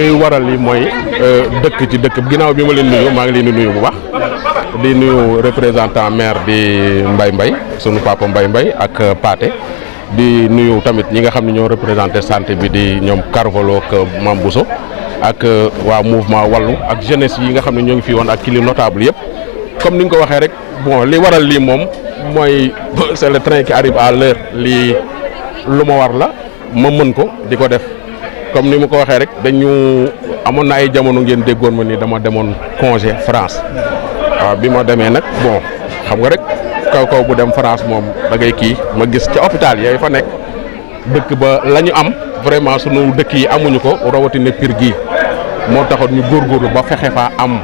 luy waral li mooy dëkk ci dëkk ginnaaw bi ma leen nuyu maa ngi leen di nuyu bu baax di nuyu représentant maire di Mbaye sunu papa Mbaye ak Pathé di nuyu tamit ñi nga xam ne ñoo représenté santé bi di ñoom Carvalho ak Mame Bousso ak waa mouvement wàllu ak jeunesse yi nga xam ne ñoo ngi fi woon ak kili notable yëpp comme ni nga ko waxee rek bon li waral lii moom mooy c'est le train qui arrive à l'heure lii lu ma war la ma mën ko di ko def comme ni ma ko waxee rek dañu amoon na ay jamono ngeen déggoon ma ni dama demoon congé France waaw bi ma demee nag bon xam nga rek kaw bu dem France moom da ngay kii ma gis ca hôpital yooyu fa nekk dëkk ba la ñu am vraiment sunu dëkk yi amuñu ko rawatina Pire gii moo taxoon ñu góorgóorlu ba fexe faa am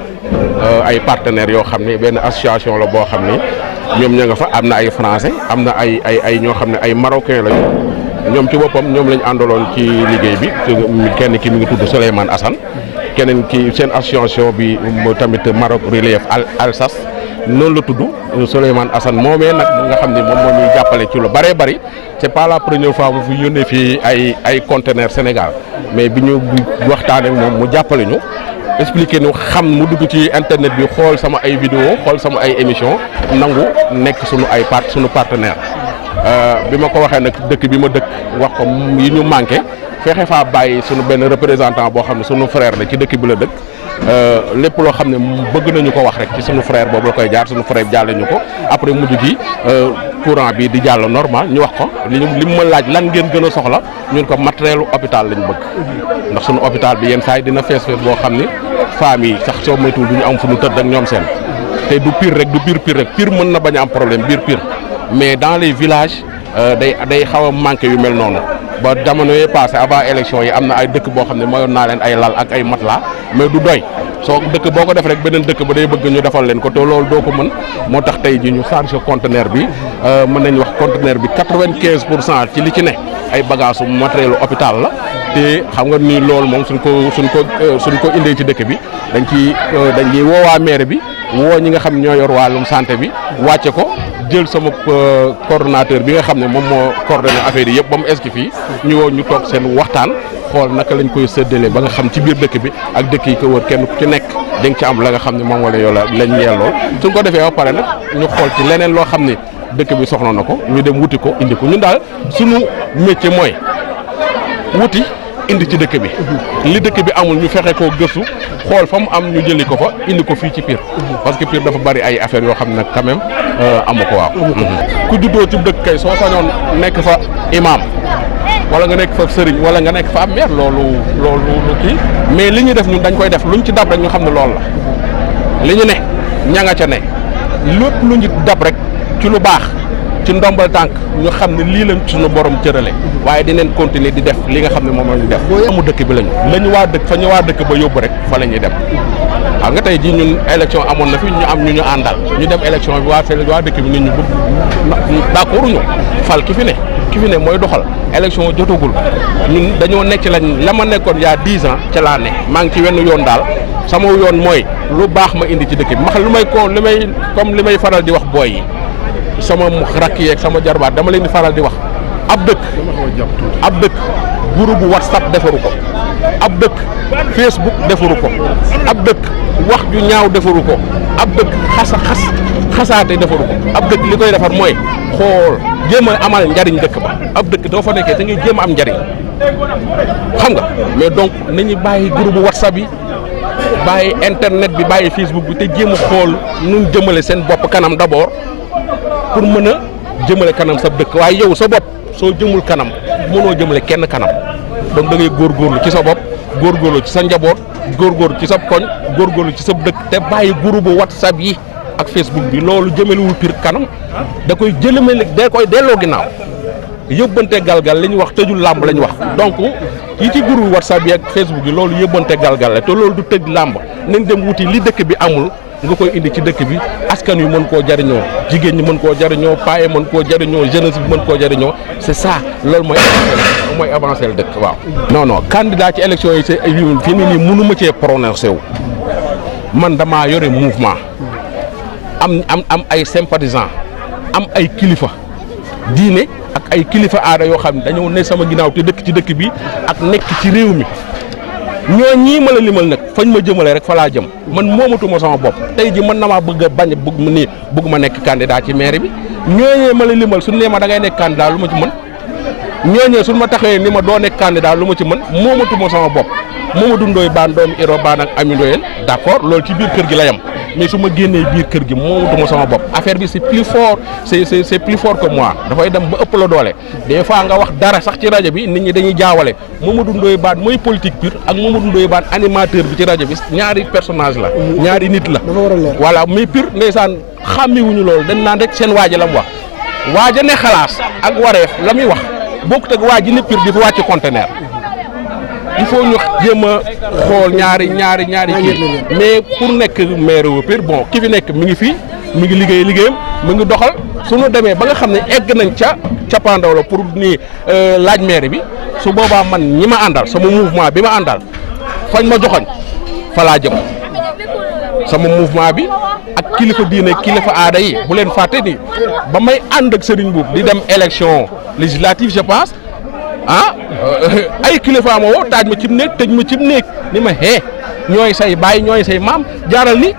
ay partenaires yoo xam ne benn association la boo xam ni ñoom ña nga fa am na ay français am na ay ñoo xam ne ay marocains lañu ñoom ci boppam ñoom lañ àndaloon ci liggéey bi kenn ki mi ngi tudd Souleymane Assane keneen ki seen association bi tamit Maroc Relief Alsace noonu la tudd Souleymane Assane moomee nag nga xam ne moom moo ñuy jàppale ci lu bëree bëri c'est pas la première fois mu fi yónnee fii ay conteneurs Sénégal mais bi ñu waxtaanee ak moom mu jàppale ñu expliqué ñu xam mu dugg ci internet bi xool sama ay vidéo xool sama ay émission nangu nekk sunu partenaire bi ma ko waxee nag dëkk bi ma dëkk wax ko yi ñu manqué fexe faa bàyyi sunu benn représentant boo xam ne sunu frère la ci dëkk bi la dëkk lépp loo xam ne bëgg nañu ko wax rek ci sunu frère boobu la koy jaar sunu frère jàll ñu ko après mujj gi courant bi di jàll normal ñu wax ko li mu ma laaj lan ngeen gën a soxla ñun ko matériel hôpital lañ bëgg ndax sunu hôpital bi yenn saa yi dina fees boo xam ni femmes yi sax soo moytuwul du ñu am fu ñu tëdd ak ñoom seen te du Pire rek Pire mën na bañ a am problème biir Pire mais dans les villages day xaw a manqué yu mel noonu ba jamono yee passé avant élection yi am na ay dëkk boo xam ne mayoon naa leen ay lal ak ay matelas mais du doy soo dëkk boo ko def rek beneen dëkk ba day bëgg ñu defal leen ko te loolu doo ko mën moo tax tey ji ñu chargé conteneur bi mën nañu wax conteneur bi 95% ci li ci ne ay bagages su matériel hôpital la te xam nga ni loolu moom suñ ko indee ci dëkk bi dañuy woowaa maire bi woo ñi nga xam ñoo yor wàllum santé bi wàcce ko jël sama coordonnateur bi nga xam ne moom moo coordonné affaire yi yëpp ba mu eski fii ñu woo ñu toog seen waxtaan xool naka lañ koy séddale ba nga xam ci biir dëkk bi ak dëkk yi ko wër kenn ku ci nekk di nga ci am la nga xam ne moom wala yow lañ yellool suñ ko defee ba pare nag ñu xool ci leneen loo xam ne dëkk bi soxla na ko ñu dem wuti ko indi ko ñun daal suñu métier mooy wuti indi ci dëkk bi li dëkk bi amul ñu fexe koo gëstu xool fa mu am ñu jëli ko fa indi ko fii ci Pire parce que Pire dafa bari ay affaires yoo xam ne quand même amu ko waaw. ku juddoo ci dëkk kay soo sañoon nekk fa imam wala nga nekk fa sëriñ wala nga nekk fa am maire loolu kii mais li ñuy def ñun dañ koy def luñ ci dab rek ñu xam ne loolu la li ñu ne ña nga ca ne lépp lu ñu dab rek ci lu baax ci ndombal tànk ñu xam ne lii lañ suñu borom cërale waaye dinañ continuer di def li nga xam ne moom la ñu def amu dëkk bi lañu waa dëkk fa ñu waa dëkk ba yóbbu rek fa la ñuy dem xam nga tey jii ñun élection amoon na fi ñu am ñu àndal ñu dem élection bi waa dëkk bi nit ñu bëgg d'accord ñu fal ki fi ne mooy doxal élection jotagul ñun dañoo nekk ci la ma nekkoon yaa 10 ans ca laa ne maa ngi ci wenn yoon daal sama yoon mooy lu baax ma indi ci dëkk bi max li may faral di wax booy yi sama rakk yeeg sama jarbaat dama leen di faral di wax ab dëkk groupe bu WhatsApp defaru ko ab dëkk Facebook defaru ko ab dëkk wax ju ñaaw defaru ko ab dëkk xasaate defaru ko ab dëkk li koy defar mooy xool jéem a amal njariñ dëkk ba ab dëkk doo fa nekkee da ngay jéem a am njariñ xam nga mais donc nañu bàyyi groupe WhatsApp yi bàyyi internet bi bàyyi Facebook bi te jéem a xool nun jëmale seen bopp kanam d'abord pour mën a jëmale kanam sa dëkk waaye yow sa bopp soo jëmul kanam mënoo jëmale kenn kanam donc da ngay góorgóorlu ci sa bopp góorgóorlu ci sa njaboot góorgóorlu ci sa koñ góorgóorlu ci sa dëkk te bàyyi groupe WhatsApp yi ak Facebook bi loolu jëmalewul Pire kanam da koy koy delloo ginnaaw yëbbante galgal li ñu wax tëjul làmb la ñu wax donc yi ci groupe WhatsApp yi ak Facebook yi loolu yëbbante galgal la te loolu du tëj làmb nañ dem wuti li dëkk bi amul nga koy indi ci dëkk bi askan wi mën koo jariñoo jigéen ñi mën koo jariñoo paaye mën koo jariñoo jeunesse bi mën koo jariñoo c'est ça loolu mooy avancer le dëkk waaw. non candidat ci élection yi c'est fii nii mënuma cee prononcé wu man damaa yore mouvement am ay sympathisants am ay kilifa diine ak ay kilifa aada yoo xam ne dañoo ne sama ginnaaw te dëkk ci dëkk bi ak nekk ci réew mi ñii ma la limal nag fañ ma jëmale rek fa laa jëm man moomatuma sama bopp tey ji mën na maa bëgg a bañ bëgg ma nekk candidat ci maire bi ñooñee ma la limal suñu nee ma da ngay nekk candidat lu ma ci mën ñooñee suñu ma taxee ni ma doo nekk candidat lu ma ci mën moomatuma sama bopp Mamadou Ndoye Bane doomu Iro Bane ak Ami Ndoyeen d'accord loolu ci biir kër gi la yem mais su ma génnee biir kër gi moomatuma sama bopp affaire bi c'est plus fort c'est plus fort que moi dafay dem ba ëpp la doole des fois nga wax dara sax ci rajo bi nit ñi dañuy jaawale Mamadou Ndoye Bane mooy politique pure ak Mamadou Ndoye Bane animateur bi ci rajo bi ñaari personnage la ñaari nit la voilà mais pure ndeysaan xàmmiwuñu loolu dañ naan rek seen waaji la mu wax waaja ne xalaas ak wareef la muy wax bokkut ak waa ji ne pire di fa wàcc conteneur il faut ñu jéem a xool ñaari kii mais pour nekk maire wu Pire bon ki fi nekk mi ngi fii mi ngi liggéeyam mi ngi doxal suñu demee ba nga xam ne egg nañ ca cappaandaw la pour ni laaj maire bi su boobaa man ñi ma àndal sama mouvement bi ma àndal fañ ma joxoñ fa laa jëm sama mouvement bi ak kilifa diine kilifa aada yi bu leen fàtte ni ba may ànd ak Serigne Mboup di dem élection législative je pense ay kilifa ma woo taaj ma cib néeg tëj ma cib néeg ni ma ñooy say baay ñooy say maam jaaral ni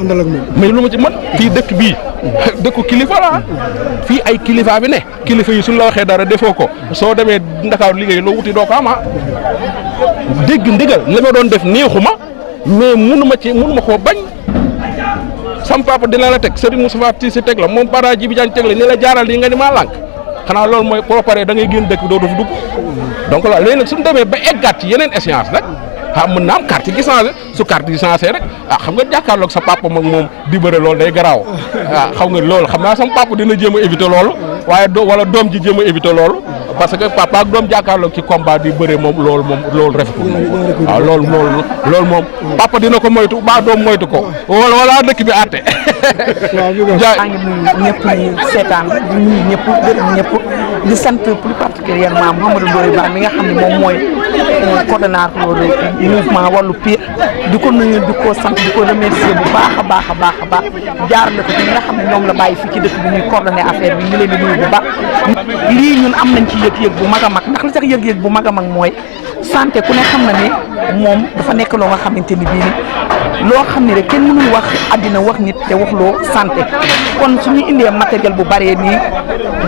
àndal ak moom mais lu ma ci mën fii dëkk bii dëkku kilifa la fii ay kilifa bi ne kilifa yi suñ la waxee dara defoo ko soo demee Ndakaaru liggéey loo wuti doo ko ama dégg ndigal li ma doon def neexuma mais munu ma koo bañ sam papa dina la teg Serigne Moustapha Cissé teg la moom para ji bi jaan teg la ni la jaaral yi nga ni maa lànk xanaa loolu mooy boo paree da ngay génn dëkk bi doo fi dugg donc la léegi nag suñu demee ba eggaat ci yeneen échéance nag mën naa am carte gi changé su carte gi changé rek xam nga jàkkaarloog sa papa mag moom di bëre loolu day garaaw xam nga loolu xam naa sama papa dina jéem a éviter loolu waaye wala doom ji jéem a éviter loolu parce que papa ak doom jàkkaarloog ci combat di bëre moom loolu rafetul waaw loolu moom papa dina ko moytu ba doom moytu ko wala dëkk bi àtte. maa ngi nuyu ñëpp ñu seetaan di nuyu ñëpp gërëm ñëpp di sant plus particulièrement Mamadou Ndoye Bane mi nga xam ne moom mooy coordonnateur mouvement wàllu Pire di ko nuyu di ko sant di ko remercier bu baax a baax jaarale ko ci ñi nga xam ne ñoom la bàyyi fii ci dëkk bi ñuy coordonné affaire bi ñu leen di nuyu bu baax lii ñun am nañ ci yëg-yëg bu mag a mag ndax li tax yëg-yëg bu mag a mag mooy santé ku ne xam na ne moom dafa nekk loo nga xamante ni bii ni loo xam ne rek kenn mënul wax àddina wax nit te waxloo santé kon suñu indee matériel bu bëree nii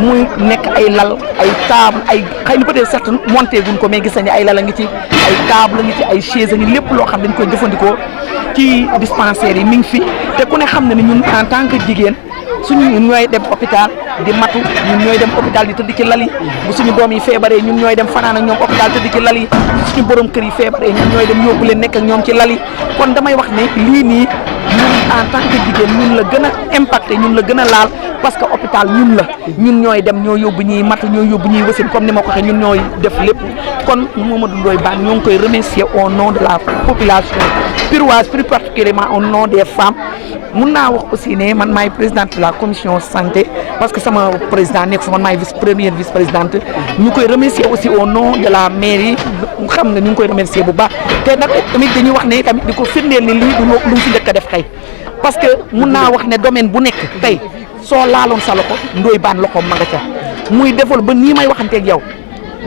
muy nekk ay lal ay table ay xëy na peut-être certes monté guñ ko mais gis nañu ay lal a ngi ci ay table a ngi ci ay chaise a ngi lépp loo xam dañ koy jëfandikoo ci dispensaire yi mi ngi fi te ku ne xam na ne ñun en tant que jigéen suñu ñooy dem hôpital di matu ñun ñooy dem hôpital di tëdd ci lal yi bu suñu doom yi feebaree ñun ñooy dem fanaan ak ñoom hôpital tëdd ci lal yi suñu borom kër yi feebaree ñun ñooy dem yóbbu leen nekk ak ñoom ci lal yi kon damay wax ne lii nii ñun en tant que jigéen ñun la gën a impacté ñun la gën a laal parce que hôpital ñun ñooy dem ñoo yóbbu ñuy matu ñoo yóbbu ñuy wasin comme ni ma ko waxee ñun ñooy def lépp kon Mamadou Ndoye Bane ñoo ngi koy remercier au nom de la population piroise plus particulièrement au nom des femmes mun naa wax aussi ne man maay présidente de la commission santé parce que sama président nekk fa man maay première vice présidente ñu koy remercier aussi au nom de la mairie xam nga ñu ngi koy remercier bu baax te nag tamit dañuy wax ne tamit di ko firndeel ni lii du lu fi njëkk a def tey parce que mun naa wax ne domaine bu nekk tey soo laaloon sa loxo Ndoye Bane loxoom ma nga ca muy defal ba nii may waxanteeg yow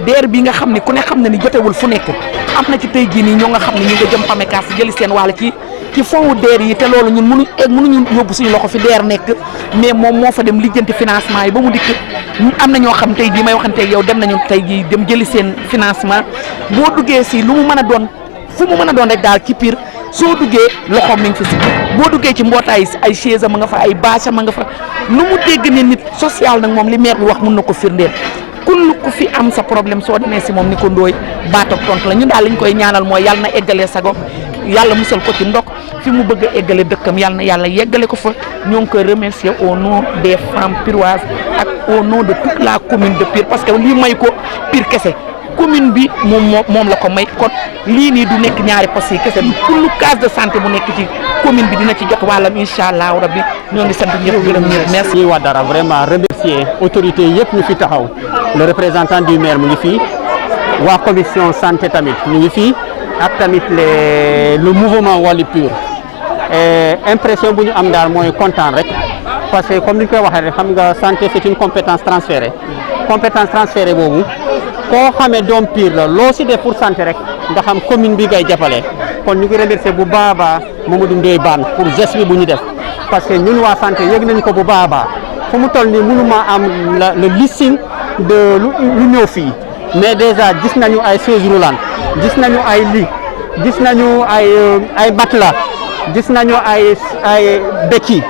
DER bi nga xam ne ku ne xam na ni jotewul fu nekk am na ci tey jii nii ñoo nga xam ne ñu nga jëm PAMECAS jëli seen wàll ci fond DER yi te loolu ñun mënuñu yóbbu suñu loxo fi DER nekk mais moom moo fa dem lijjanti financement yi ba mu dikk am na ñoo xam tey jii may waxanteeg yow dem nañu tey jii dem jëli seen financement boo duggee si lu mu mën a doon fu mu mën a doon rek daal ci Pire soo duggee loxoom mi ngi fi si boo duggee ci mbootaay ay chaise ma nga fa ay bâche ma nga fa lu mu dégg ne nit social nag moom li maire bi wax mun na ko firndeel kun ku fi am sa problème soo demee si moom ni ko Ndoye baat ak tontu la ñun daal li ñu koy ñaanal mooy yàlla na eggalee sago yàlla musal ko ci ndok fi mu bëgg a eggale dëkkam yàlla na yàlla yeggale ko fa ñoo ngi koy remercier au nom des femmes piroises ak au nom de toute la commune de Pire parce que lii may ko Pire kese commune bi moom la ko may kon lii nii du nekk ñaari postes yi kese kullu case de santé bu nekk ci commune bi dina ci jot wàllam incha allah rabbi ñoo ngi sant ñëpp gërëm ñëpp merci. ñuy wax dara vraiment remercier autorités yëpp ñu fi taxaw le représentant du maire mu ngi fii waa commission santé tamit ñu ngi fii ak tamit le mouvement Wallu Pire impression bu ñu am daal mooy kontaan rek parce que comme ni ñu koy waxee rek xam nga santé c'est une compétence transférée boobu koo xamee doom Pire la loo si def pour santé rek nga xam commune bi ngay jàppale kon ñu ngi remercier bu baax a baax Mamadou Ndoye Bane pour geste bi bu ñu def parce que ñun waa santé yëg nañu ko bu baax a baax fu mu toll nii mënuma am le listing de lu ñëw fii mais déjà gis nañu ay chaises roulantes gis nañu ay lit gis nañu ay matelas gis nañu ay béquilles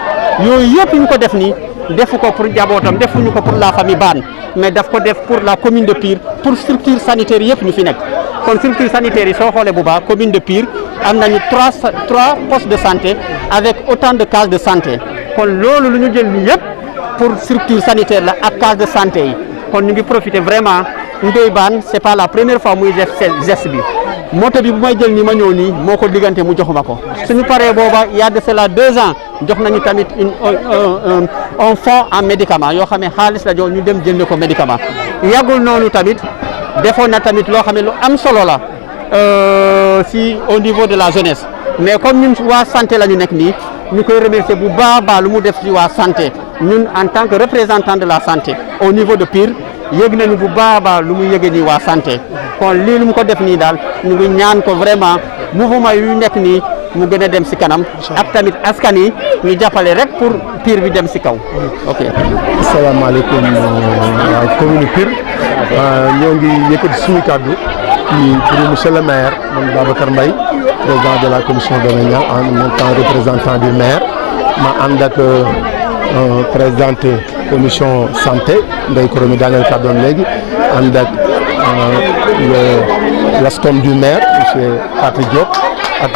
yooyu yëpp ñu ko def nii defu ko pour njabootam defuñu ko pour la famille Bane mais daf ko def pour la commune de Pire pour structure sanitaire yëpp ñu fi nekk kon structure sanitaire yi soo xoolee bu baax commune de Pire am nañu trois postes de santé avec autant de cases de santé kon loolu lu ñu jël nii yëpp pour structure sanitaire la ak case de santé yi kon ñu ngi profiter vraiment Ndoye Bane c'est pas la première fois muy def geste bi moto bi bu may jël nii ma ñëw nii moo ko diggante mu joxuma ko suñu paree booba il y a de cela 2 ans jox nañu tamit un fonds en médicament yoo xam ne xaalis la jox ñu dem jënd ko médicament yàggul noonu tamit defoon na tamit loo xam ne lu am solo la si au niveau de la jeunesse mais comme ñun waa santé la ñu nekk nii ñu koy remercier bu baax a baax lu mu def ci waa santé ñun en tant que représentant de la santé au niveau de Pire yëg nañu bu baax a baax lu mu yëgee nii waa santé kon lii lu mu ko def nii daal ñu ngi ñaan ko vraiment mouvement yu nekk nii mu gën a dem si kanam ak tamit askan yi ñu jàppale rek pour Pire bi dem si kaw ok. asalaamaaleykum waa commune Pire ñoo ngi yëkkati suñu kàddu pour monsieur le maire man Babacar Mbaye président de la commission domaniale en même temps représentant du maire ma ànd ak présidente commission santé Ndeye Koromi daaneel kàddoon léegi ànd ak l'ASCOM du maire monsieur Patrick Diop ak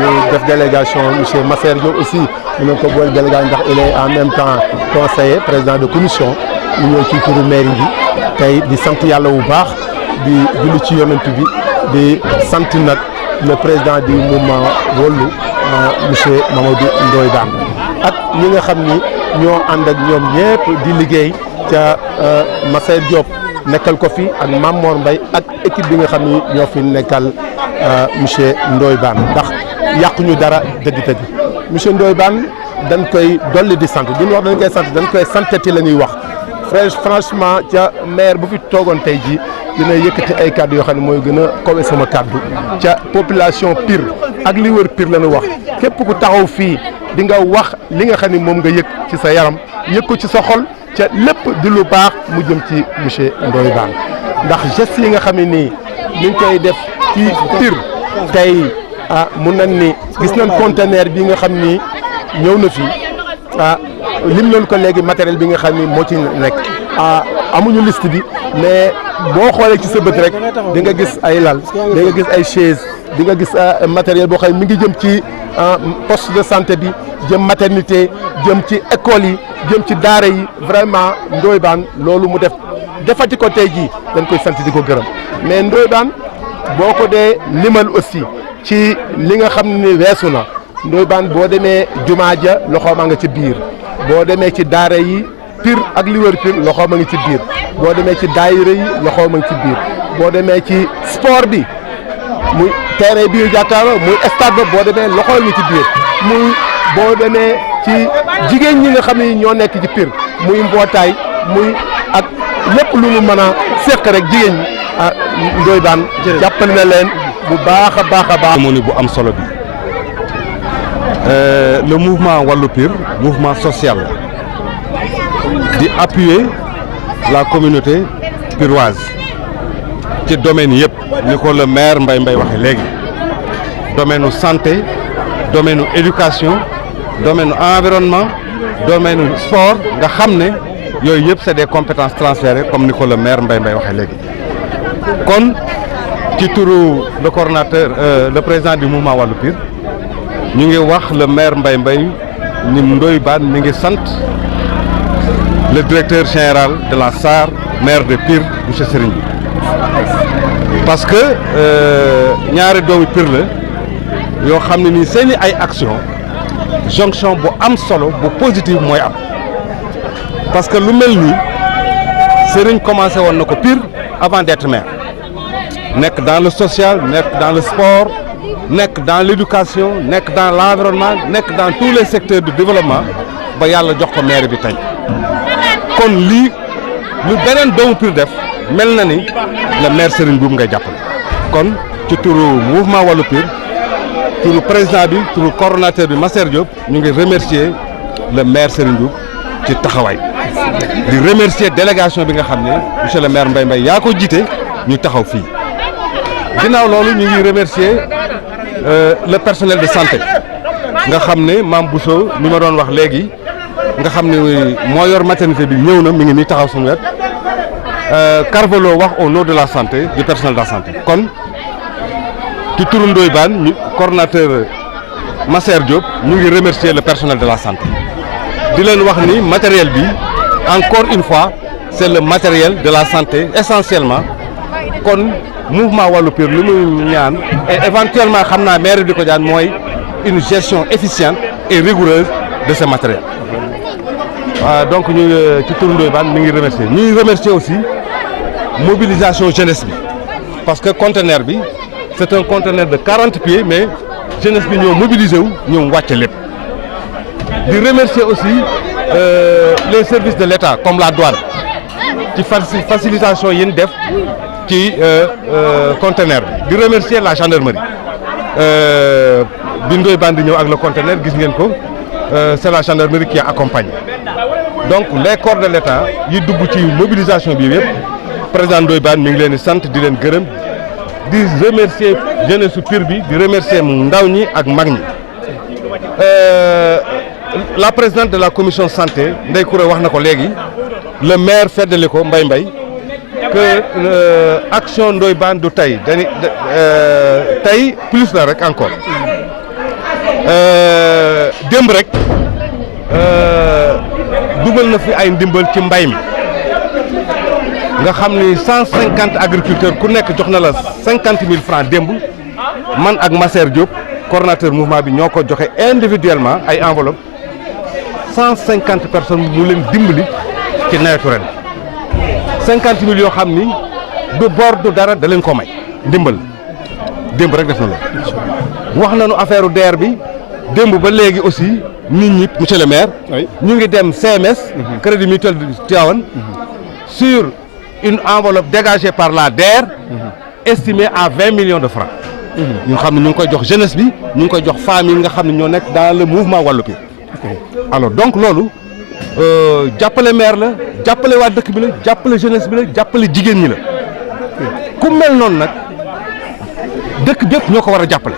ñu def délégation monsieur Masser Diop aussi ñu ne ko boole délégation ndax il est en même temps conseiller président de commission ñu ñëw ci turu maire bi tey di sant yàlla bu baax di julli ci yonent bi di sant nag le président du mouvement Wallu monsieur Mamadou Ndoye Bane ak ñi nga xam ni ñoo ànd ak ñoom ñëpp di liggéey ca Masser Diop nekkal ko fi ak Mamor Mbaye ak équipe bi nga xam ni ñoo fi nekkal monsieur Ndoye Bane ndax yàquñu dara dëgg-dëgg monsieur Ndoye Bane dañ koy dolli di sant duñu wax dañ koy sant dañ koy santati la ñuy wax franchement ca maire bu fi toogoon tey ji dina yëkkati ay kàddu yoo xam ne mooy gën a kowe sama kàddu ca population Pire ak li wër Pire la ñu wax képp ku taxaw fii di nga wax li nga xam ne moom nga yëg ci sa yaram yëg ko ci sa xol ca lépp di lu baax mu jëm ci monsieur Ndoye Bane ndax geste yi nga xam ne nii ñu ngi koy def ci Pire tey mun nañ ni gis nañ conteneur bi nga xam ni ñëw na fi lim nañ ko léegi matériel bi nga xam ni moo ci nekk amuñu liste bi mais boo xoolee ci sa bët rek di nga gis ay lal di nga gis ay chaise di nga gis matériel boo xam ne mi ngi jëm ci poste de santé bi jëm maternité jëm ci école yi jëm ci daara yi vraiment Ndoye Bane loolu mu defati ko tey jii dañ koy sant di ko gërëm mais Ndoye Bane boo ko dee limal aussi ci li nga xam ne weesu na Ndoye Bane boo demee jumaa ja loxoom a nga ci biir boo demee ci daara yi Pire ak li wër Pire loxoom a ngi ci biir boo demee ci daayira yi loxoom a ngi ci biir boo demee ci sport bi muy terrain bi jàkkaarloo muy stade ba boo demee loxo ngi ci biir muy boo demee ci jigéen ñi nga xam ne ñoo nekk ci Pire muy mbootaay muy ak lépp lu mu mën a seq rek jigéen ñi Ndoye Bane jàppale na leen bu baax a baax a baax. cérémonie bu am solo bi le mouvement Wallu Pire mouvement social di appuyer la communauté piroise ci domaine yëpp ni ko le maire Mbaye waxe léegi domaine santé domaine éducation domaine environnement domaine sport nga xam ne yooyu yëpp c'est des compétences transférées comme ni ko le maire Mbaye waxe léegi kon ci turu le coordonnateur le président du mouvement Wallu Pire ñu ngi wax le maire Mbaye ni Ndoye Bane mi ngi sant le directeur général de la SAR maire de Pire monsieur Serigne bi parce que ñaari doomu Pire la yoo xam ne nii seeni ay action jonction bu am solo bu positive mooy am parce que lu mel nii Serigne commencé woon na ko Pire avant d'être maire nekk dans le social nekk dans le sport nekk dans l'éducation nekk dans l'environnement nekk dans tous les secteurs de développement ba yàlla jox ko maire bi tey kon lii lu beneen doomu Pire def mel na ni le maire Serigne Boub ngay jàppale kon ci turu mouvement Wallu Pur turu président bi turu coordonnateur bi Masser Diop ñu ngi remercier le maire Serigne Mboup ci taxawaay di remercier délégation bi nga xam ne monsieur le maire Mbaye Mbaye yaa ko jiite ñu taxaw fii ginnaaw loolu ñu ngi remercier le personnel de santé nga xam ne Mame Bousso mi ma doon wax léegi nga xam ne moo yor maternité bi ñëw na mi ngi nii taxaw suñu wet Carvalho wax au nom de la santé du personnel de la santé kon ci turu Ndoye Bane ñu coordonnateur Masser Diop ñu ngi remercier le personnel de la santé di leen wax ni matériel bi encore une fois c'est le matériel de la santé essentiellement kon mouvement Wallu Pur lu muy ñaan et éventuellement xam naa maire di ko jaan mooy une gestion efficiente et rigoureuse de ce matériel donc ñu ci turu Ndoye Bane mi ngi remercier ñuy remercier aussi mobilisation jeunesse bi parce que conteneur bi c'est un conteneur de 40 pieds mais jeunesse bi ñoo mobilisé wu ñoom wàcce lépp di remercier aussi les services de l'État comme la douane ci facilitation yi ñu def ci conteneur bi di remercier la gendarmerie bi Ndoye Bane di ñëw ak le conteneur gis ngeen ko c'est la gendarmerie qui a accompagné donc les corps de l'État yi dugg ci mobilisation bi yëpp président Ndoye Bane mi ngi leen di sant di leen gërëm di remercier jeunesse su Pur bi di remercier ndaw ñi ak mag ñi la présidente de la commission santé Ndeye Kouré wax na ko léegi le maire feddali ko Mbaye Mbaye que action Ndoye Bane du tey dañuy tey plus la rek encore démb rek dugal na fi ay ndimbal ci mbay mi nga xam ni 150 agriculteurs ku nekk jox na la 50 000 francs démb man ak Masser Diop coordonnateur mouvement bi ñoo ko joxe individuellement ay enveloppe 150 personnes mu leen dimbali ci nawetu ren 50 000 yoo xam ni du bor du dara da leen ko may ndimbal démb rek def na la wax nañu affaire DER bi démb ba léegi aussi nit ñi monsieur le maire ñu ngi dem CMS Crédit Mutuel de Tivaouane sur une enveloppe dégagée par la DER estimée à 20 millions de francs ñu xam ne ñu ngi koy jox jeunesse bi ñu ngi koy jox famille nga xam ne ñoo nekk dans le mouvement Wallu Pur alors donc loolu jàppale maire la jàppale waa dëkk bi la jàppale jeunesse bi la jàppale jigéen ñi la ku mel noonu nag dëkk bépp ñoo ko war a jàppale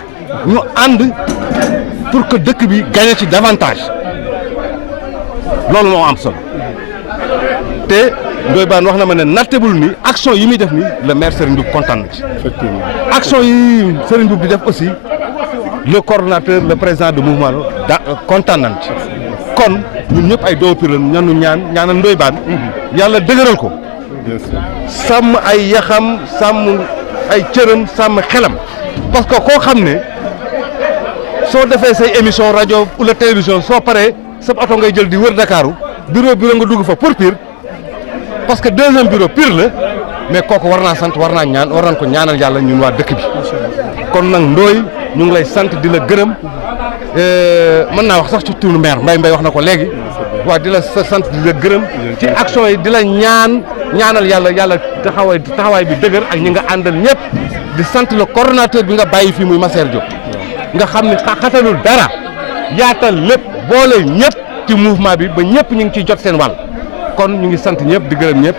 ñu ànd pour que dëkk bi gagné ci davantage loolu moo am solo te Ndoye Bane wax na ma ne nattebul ni action yi muy def ni le maire Serigne Mboup kontaan na ci effectivement action yi Serigne Mboup di def aussi le coordonnateur le président de mouvement da kontaan nañ ci kon ñun ñëpp ay doomu Pur la ñanu ñaanal Ndoye Bane yàlla dëgëral ko sàmm ay yaxam sàmm ay cëram sàmm xelam parce que koo xam ne soo defee say émission rajo ou la télévision soo paree sa oto ngay jël di wër Dakaaru bureau nga dugg fa pour Pur parce que deuxième bureau Pur la mais kooku war naa sant war nañ ko ñaanal yàlla ñun waa dëkk bi kon nag Ndoye ñu ngi lay sant di la gërëm mën naa wax sax ci turu maire Mbaye Mbaye wax na ko léegi waaw di la sant di la gërëm ci action yi di la ñaanal yàlla taxawaay bi dëgër ak ñi nga àndal ñëpp di sant le coordonnateur bi nga bàyyi fii muy Masser Diop nga xam ne xatalul dara yaatal lépp boole ñëpp ci mouvement bi ba ñëpp ñu ngi ciy jot seen wàll kon ñu ngi sant ñëpp di gërëm ñëpp.